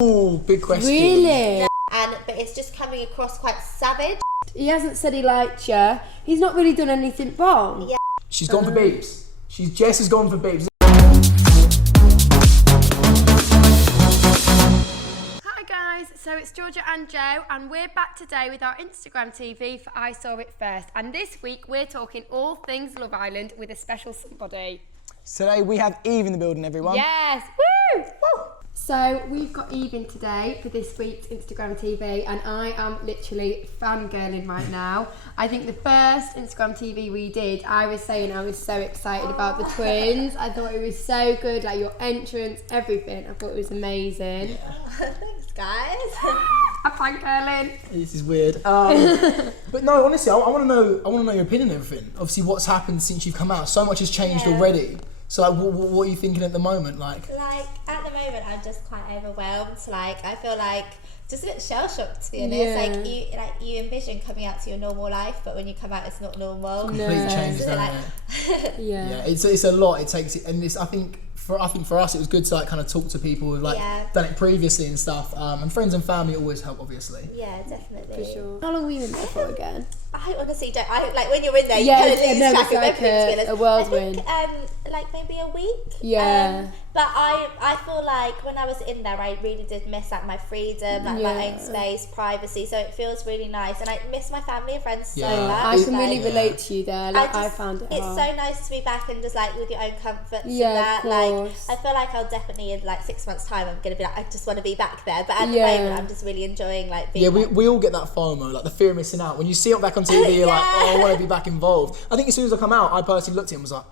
Ooh, big question. Really? But it's just coming across quite savage. He hasn't said he liked you. He's not really done anything wrong. Yeah. She's gone for babes. Jess has gone for babes. Hi guys, so it's Georgia and Joe, and we're back today with our Instagram TV for I Saw It First. And this week we're talking all things Love Island with a special somebody. Today we have Eve in the building, everyone. Yes, woo! Woo! So we've got Eve in today for this week's Instagram TV, and I am literally fangirling right now. I think the first Instagram TV we did, I was saying I was so excited about the twins. I thought it was so good, like your entrance, everything. I thought it was amazing. Thanks, guys. I'm fangirling. This is weird. But no, honestly, I want to know your opinion on everything. Obviously, what's happened since you've come out? So much has changed already. So, like, what are you thinking at the moment? Like, at the moment, I'm just quite overwhelmed. Like, I feel like just a bit shell-shocked, to be honest. Yeah. You envision coming out to your normal life, but when you come out, it's not normal. completely changes, doesn't it? Yeah, it's a lot. It takes it, and this I think for us it was good to like kind of talk to people who've like done it previously and stuff. And friends and family always help, obviously. Yeah, definitely. For sure. How long were you in there for again? I honestly don't. Like when you're in there, you kind of lose track of everything. A whirlwind. I think like maybe a week. Yeah. But I feel like when I was in there, I really did miss like my freedom, like my own space, privacy. So it feels really nice, and I miss my family and friends so much. I can really relate to you there. Like I found it hard. It's so nice to be back and just like with your own comforts and of that. course. Like I feel like I'll definitely in like 6 months' time I'm gonna be like I just want to be back there. But at the moment I'm just really enjoying like being. Yeah, we all get that FOMO, like the fear of missing out. When you see it back on TV, you're like, oh, I want to be back involved. I think as soon as I come out, I personally looked at it and was like,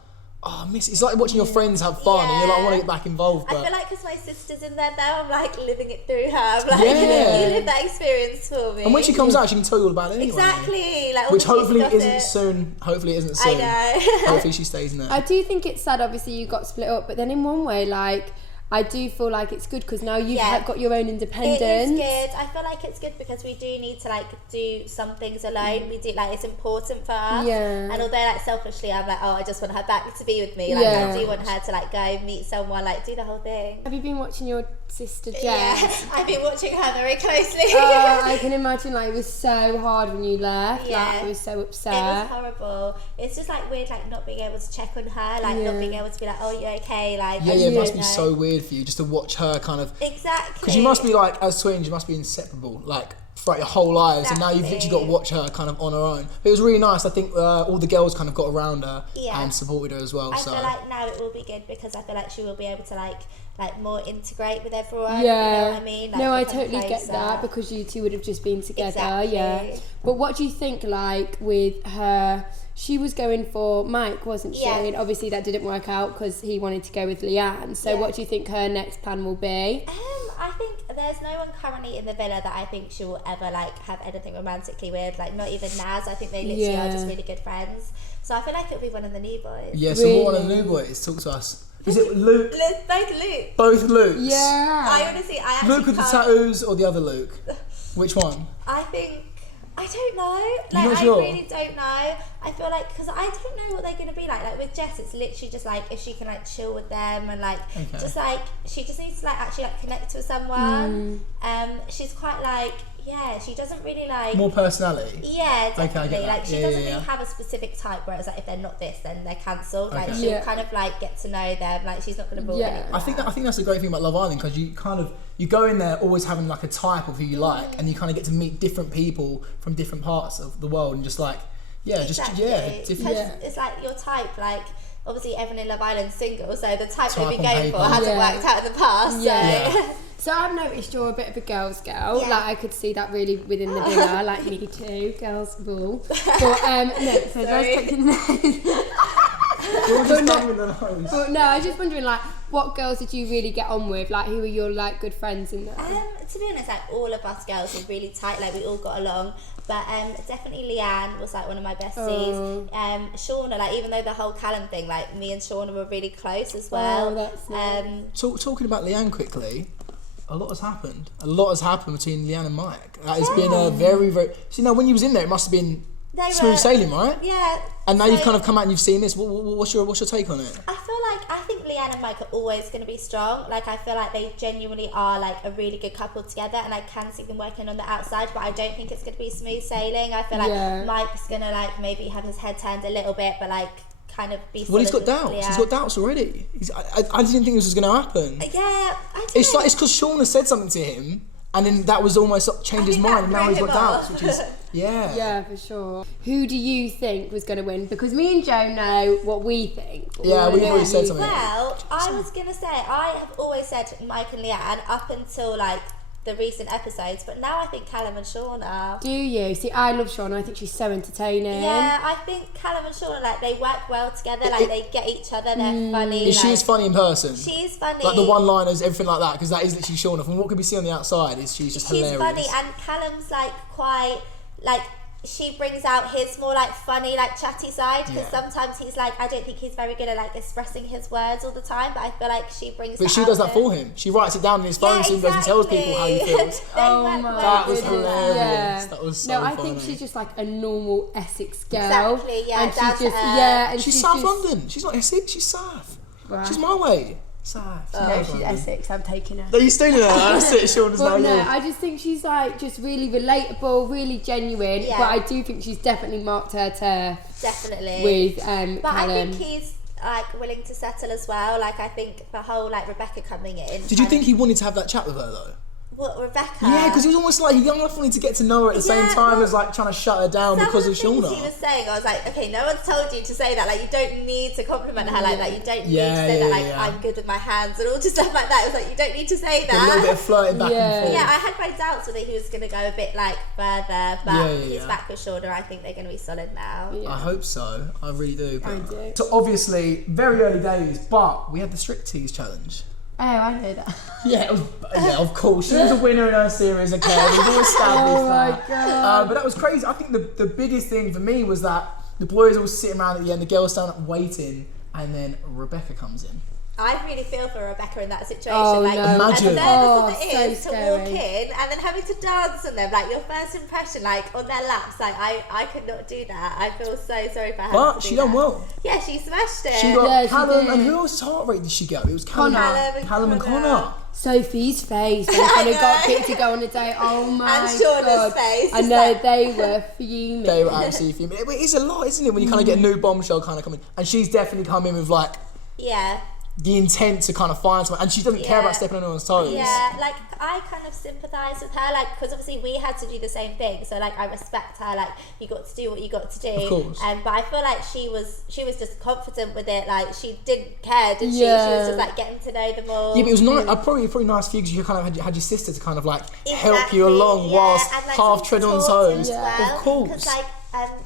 oh, I miss it. It's like watching your friends have fun and you're like, I want to get back involved. But I feel like because my sister's in there now, I'm like living it through her. I'm like, you live that experience for me. And when she comes out, she can tell you all about it anyway. Exactly. Like, which hopefully isn't soon. Hopefully it isn't soon. I know. Hopefully she stays in there. I do think it's sad, obviously you got split up, but then in one way, like, I do feel like it's good because now you've got your own independence. It is good. I feel like it's good because we do need to like do some things alone. We do like it's important for us. Yeah. And although like selfishly I'm like, oh, I just want her back to be with me. Like I do want her to like go meet someone, like do the whole thing. Have you been watching your sister Jess? Yeah, I've been watching her very closely. I can imagine like it was so hard when you left. Yeah. Like I was so upset. It was horrible. It's just like weird, like not being able to check on her, like not being able to be like, oh, you okay? Like it must be so weird for you just to watch her kind of because you must be like as twins you must be inseparable like throughout your whole lives and now you've literally got to watch her kind of on her own. But it was really nice. I think all the girls kind of got around her and supported her as well. I feel like now it will be good because I feel like she will be able to like more integrate with everyone. Yeah. You know what I mean? Like, no, I totally get that because you two would have just been together. Exactly. Yeah. But what do you think like with her? She was going for Mike, wasn't she? Yeah. And obviously that didn't work out because he wanted to go with Leanne. So what do you think her next plan will be? I think there's no one currently in the villa that I think she will ever like have anything romantically with. Like not even Naz. I think they literally are just really good friends. So I feel like it'll be one of the new boys. Yeah. So what one of the new boys? Talk to us. Is it Luke? Both Luke. Both Lukes. Yeah. I actually Luke with the tattoos or the other Luke? Which one? I don't know. Like, I really don't know. I feel like, because I don't know what they're going to be like. Like, with Jess, it's literally just like, if she can, like, chill with them and, like, just, like, she just needs to, like, actually, like, connect with someone. She's quite, like, she doesn't really, like... More personality? Yeah, definitely. Okay, like, she doesn't really have a specific type, whereas, like, if they're not this, then they're cancelled. Like, she'll kind of, like, get to know them. Like, she's not going to rule anyone I think that's the great thing about Love Island, because you go in there always having, like, a type of who you like, and you kind of get to meet different people from different parts of the world, and just, like, different. It's, like, your type, like... Obviously, everyone in Love Island's single, so the type that we go for hasn't worked out in the past. So I've noticed you're a bit of a girls' girl. Like I could see that really within the villa. Like me too, girls' ball. But no, so those picking But no, I was just wondering, like, what girls did you really get on with? Like, who were your like good friends in there? To be honest, like all of us girls were really tight. Like we all got along. But definitely Leanne was like one of my besties. Shauna, like even though the whole Callum thing, like me and Shauna were really close as well. Oh, that's nice. Talking about Leanne quickly, a lot has happened. A lot has happened between Leanne and Mike. It's been a very, very... See, now when you was in there, it must have been smooth sailing, right? Yeah. And now you've kind of come out and you've seen this. What's your take on it? I feel like I think Leanne and Mike are always going to be strong. Like, I feel like they genuinely are like a really good couple together, and I can see them working on the outside, but I don't think it's going to be smooth sailing. I feel like Mike's going to like maybe have his head turned a little bit, but like kind of be. Well, he's got doubts. Leanne. He's got doubts already. I didn't think this was going to happen. Yeah, I don't it's like it's because Shauna said something to him, and then that was almost changed his mind, and now he's got doubts, which is yeah, for sure. Who do you think was going to win? Because me and Joe know what we think. Yeah, we've always said something. Well, I was going to say, I have always said Mike and Leanne up until like the recent episodes, but now I think Callum and Shauna. Do you? See, I love Shauna. I think she's so entertaining. Yeah, I think Callum and Shauna, like, they work well together. Like, they get each other. They're funny. She is funny in person. She's funny. Like the one-liners, everything like that, because that is literally Shauna. From what can be seen on the outside, she's just hilarious. She's funny, and Callum's like quite like. She brings out his more like funny, like chatty side, because sometimes he's like, I don't think he's very good at like expressing his words all the time, but I feel like she brings. But she does that for him. She writes it down in his phone, so he goes and tells people how he feels. Oh my! That was hilarious. Yeah. That was so funny. I think she's just like a normal Essex girl. Exactly. Yeah. And down she's just and she's South London. She's not Essex. She's South. Right. She's my way. South. No, she's Essex. I'm taking her. Are you stealing her? That's it. Shauna's well, now. No, I just think she's like just really relatable, really genuine. Yeah. But I do think she's definitely marked her turf. Definitely. With But Callum. I think he's like willing to settle as well. Like I think the whole like Rebecca coming in. Did you think he wanted to have that chat with her though? What, Rebecca? Yeah, because he was almost like he almost wanted to get to know her at the same time as like trying to shut her down because of Shauna. He was saying, I was like, okay, no one's told you to say that. Like, you don't need to compliment her like that. You don't need to say that. Like, I'm good with my hands and all just stuff like that. It was like, you don't need to say that. A little bit of flirting back and forth. Yeah, I had my doubts whether he was going to go a bit like further, but he's back with Shauna. I think they're going to be solid now. Yeah. I hope so. I really do. I do. So obviously, very early days, but we had the Strict Tease challenge. Oh, I know that. Yeah, of course. She was a winner in her series, okay? We've always established that. Oh my God. But that was crazy. I think the biggest thing for me was that the boys all sitting around at the end, the girls stand up waiting, and then Rebecca comes in. I really feel for Rebecca in that situation. Oh, like, no. Imagine. As nervous as it is so to scary. walk in and then having to dance on them, like your first impression, like on their laps, like I could not do that. I feel so sorry for her. But she done well. Yeah, she smashed it. She got Callum, did. and who else's heart rate did she go? It was Callum and Connor. Sophie's face when they got picked to go on a date. Oh my and Shauna's God. face. I know they were fuming. They were absolutely fuming. It is a lot, isn't it, when you kind of get a new bombshell kind of coming. And she's definitely come in with like the intent to kind of find someone, and she doesn't care about stepping on anyone's toes. Yeah, like I kind of sympathise with her, like because obviously we had to do the same thing, so like I respect her. Like you got to do what you got to do. Of course. But I feel like she was just confident with it. Like she didn't care, did she? She was just like getting to know them all. Yeah, but it was nice. Probably nice for you because you kind of had your sister to kind of like help you along whilst and, like, half treading on toes. Well, of course. Because like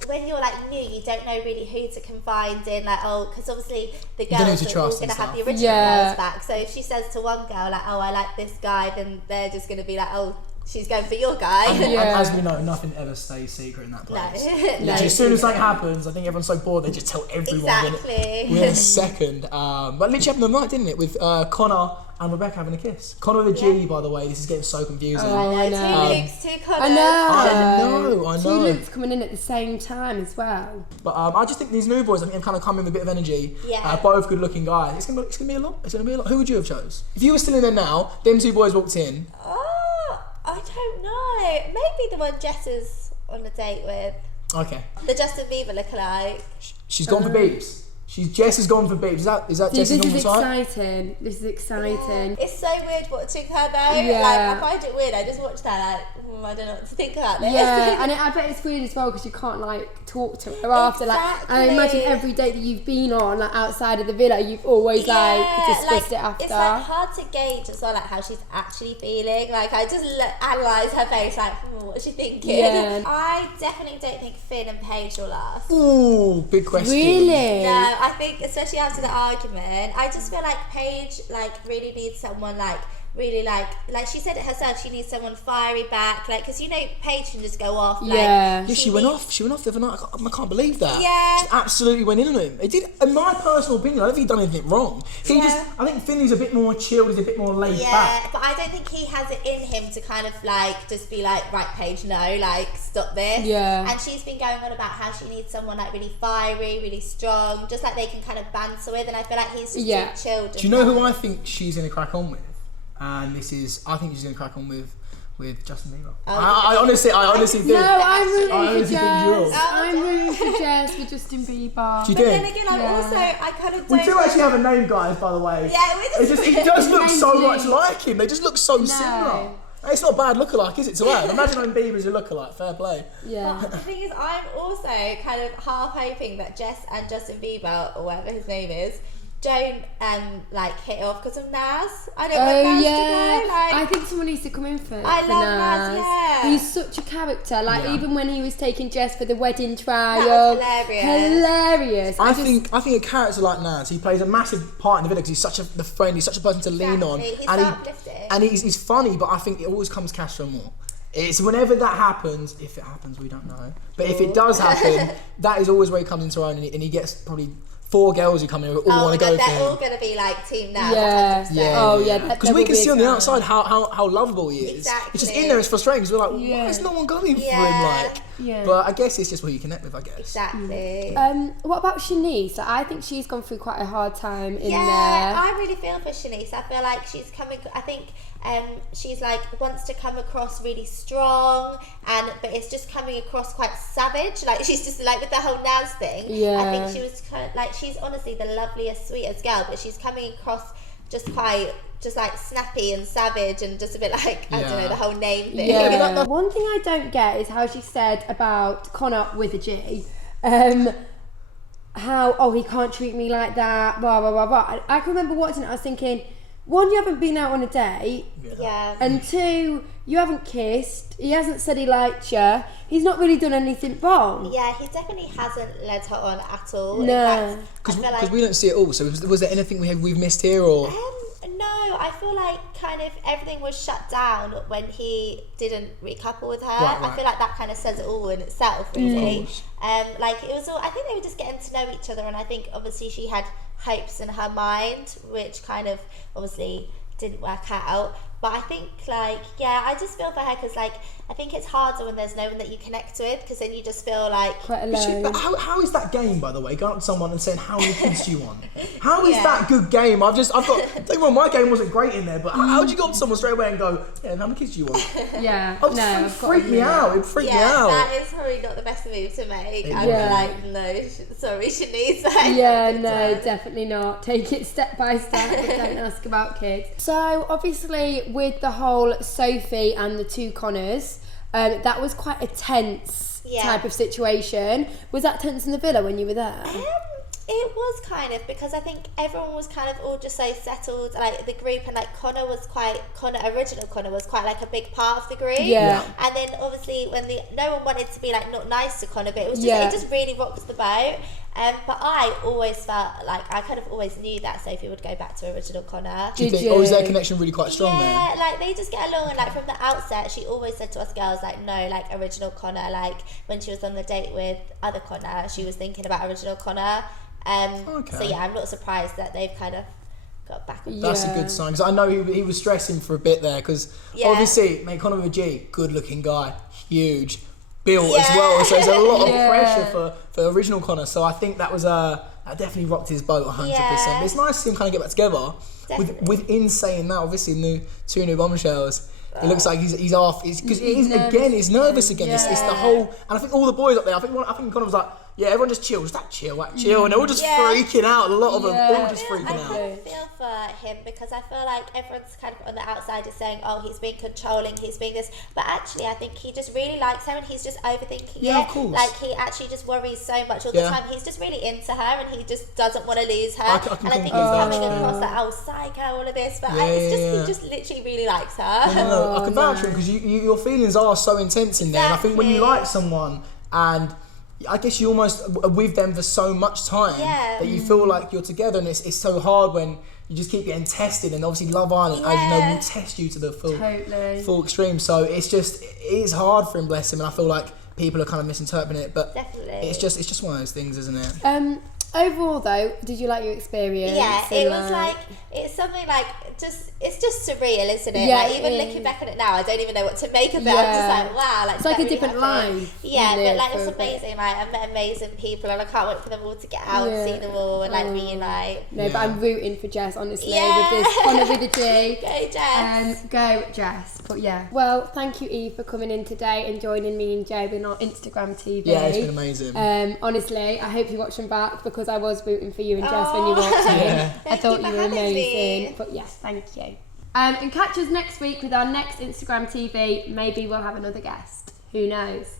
when you're like new, you don't know really who to confide in. Like because obviously the girls are all going to have the original girls back. So if she says to one girl like, "Oh, I like this guy," then they're just going to be like, "Oh, she's going for your guy." And as we know, nothing ever stays secret in that place. No. As soon as something happens, I think everyone's so bored they just tell everyone. Exactly. Within a second. But literally happened the night, didn't it? With Connor and Rebecca having a kiss. Connor with a G, by the way. This is getting so confusing. Oh, I know. Two Lukes, two Connors. I know. Two Lukes coming in at the same time as well. But I just think these new boys, I think, have kind of come in with a bit of energy. Yeah. Both good-looking guys. It's gonna be a lot. It's gonna be a lot. Who would you have chose? If you were still in there now, them two boys walked in. Oh, I don't know. Maybe the one Jess is on a date with. Okay. The Justin Bieber lookalike. She's gone for Beeps. Jess has gone for Beeps. Is that Jess This on the is side? exciting. This is exciting. It's so weird watching her though. Yeah. Like I find it weird. I just watch that like I don't know what to think about this. Yeah, and I bet it's weird as well because you can't like talk to her after. Like, I imagine every date that you've been on, like outside of the villa, you've always like discussed it after. It's like hard to gauge as well, like how she's actually feeling. Like I just analyse her face, like what's she thinking? Yeah. I definitely don't think Finn and Paige will last. Ooh, big question. Really? No, I think especially after the argument, I just feel like Paige like really needs someone like really like she said it herself, she needs someone fiery back, like because you know Paige can just go off. Like, yeah, she went off the other night. I can't believe that. Yeah, she absolutely went in on him. It did. In my personal opinion, I don't think he'd done anything wrong. I think Finley's a bit more chilled. He's a bit more laid back. Yeah, but I don't think he has it in him to kind of like just be like, right, Paige, no, like stop this. Yeah. And she's been going on about how she needs someone like really fiery, really strong, just like they can kind of banter with. And I feel like he's just too chilled. Do you know who I think she's going to crack on with? And I think she's going to crack on with Justin Bieber. I honestly think. No, I'm rooting for Jess. I'm rooting for Jess for Justin Bieber. Do you but think? then again, I kind of don't. We do actually have a name, guys, by the way. Yeah, it does look so much like him. They just look so similar. It's not a bad lookalike, is it, to have? Imagine when Bieber's a lookalike. Fair play. Yeah. But the thing is, I'm also kind of half hoping that Jess and Justin Bieber, or whatever his name is, don't like hit off because of Nas. I don't want Nas to go. Like, I think someone needs to come in for I love Nas. Yeah. He's such a character. Like even when he was taking Jess for the wedding trial, that was hilarious. I think a character like Nas, he plays a massive part in the video because he's such the friend. He's such a person to lean on. He's and uplifting. And he's funny, but I think it always comes cash for more. It's whenever that happens. If it happens, we don't know. But if it does happen, that is always where he comes into own, and he gets probably 4 girls who come in who all want to go for him. They're all going to be like team now. Yeah. Because we can see on the outside how lovable he is. Exactly. It's just in there, it's frustrating because we're like, why is no one going for him? But I guess it's just who you connect with, I guess. Exactly. What about Shanice? I think she's gone through quite a hard time in there. Yeah, I really feel for Shanice. I feel like she's coming. I think she's like wants to come across really strong, but it's just coming across quite savage. Like she's just like with the whole Nas thing. Yeah. I think she was kind of, like she's honestly the loveliest, sweetest girl, but she's coming across just quite just like snappy and savage and just a bit like I don't know, the whole name thing. Yeah. One thing I don't get is how she said about Connor with a G. How he can't treat me like that, blah blah blah blah. I can remember watching it, I was thinking, 1, you haven't been out on a date. Yeah. And 2, you haven't kissed. He hasn't said he liked you. He's not really done anything wrong. Yeah, he definitely hasn't led her on at all. No. Because we don't see it all. So was there anything we've missed here or? No, I feel like kind of everything was shut down when he didn't recouple with her. Right. I feel like that kind of says it all in itself, really. Like it was all. I think they were just getting to know each other, and I think obviously she had hopes in her mind, which kind of obviously didn't work out. But I think I just feel for her because I think it's harder when there's no one that you connect with because then you just feel like quite alone. But how is that game, by the way? Going up to someone and saying, how many kids do you want? How is that good game? I've got, don't get me wrong, my game wasn't great in there, but how would you go up to someone straight away and go, how many kids do you want? It freaked me out. It freaked me out. That is probably not the best move to make. I'd be like, no, sorry, Shanice. Definitely not. Take it step by step, but don't ask about kids. So obviously with the whole Sophie and the 2 Connors, that was quite a tense type of situation. Was that tense in the villa when you were there? It was kind of, because I think everyone was kind of all just so settled, like the group, and like original Connor was quite like a big part of the group. Yeah. And then obviously when no one wanted to be like not nice to Connor, but it was just it just really rocked the boat. But I always felt like I kind of always knew that Sophie would go back to original Connor. Do you think, or is their connection really quite strong there? Yeah, like they just get along, and like from the outset she always said to us girls like no, like original Connor, like when she was on the date with other Connor she was thinking about original Connor. So yeah, I'm not surprised that they've kind of got back on. That's a good sign, because I know he was stressing for a bit there, because obviously Connor with a G, good looking guy, huge, built as well, so there's a lot of pressure for original Connor, so I think that was that definitely rocked his boat 100%. But it's nice to see him kind of get back together. Within saying that, obviously 2 new bombshells. It looks like he's off, because he's nervous again. It's the whole, and I think all the boys up there, I think Connor was like, everyone just chill, and they're all just freaking out. A lot of them all just freaking out. I feel for him because I feel like everyone's kind of on the outside is saying, oh, he's being controlling, he's being this, but actually I think he just really likes her and he's just overthinking it. Of course. Like he actually just worries so much all the time. He's just really into her and he just doesn't want to lose her. And I think he's coming across like, oh, psycho, all of this, but he just literally really likes her. No, I can vouch for him, because your feelings are so intense in there. And I think when you like someone and I guess you almost are with them for so much time that you feel like you're together, and it's so hard when you just keep getting tested, and obviously Love Island, as you know, will test you to the full extreme. So it is hard for him, bless him, and I feel like people are kind of misinterpreting it, but it's just one of those things, isn't it? Overall though, did you like your experience? Yeah, it was like, it's something like it's just surreal, isn't it? Yeah, like even looking back on it now, I don't even know what to make of it. I'm just like, wow, like it's like a really different life. Yeah, but like it's amazing. Like I've met amazing people, and I can't wait for them all to get out and see them all and like reunite. No, but I'm rooting for Jess, honestly, with this Honour with a G. Go Jess. Go Jess. But yeah. Well, thank you, Eve, for coming in today and joining me and Joe in our Instagram TV. Yeah, it's been amazing. Honestly, I hope you watch them back because I was rooting for you and Jess when you watched them. I thought you were amazing. But yes, thank you. And catch us next week with our next Instagram TV. Maybe we'll have another guest. Who knows?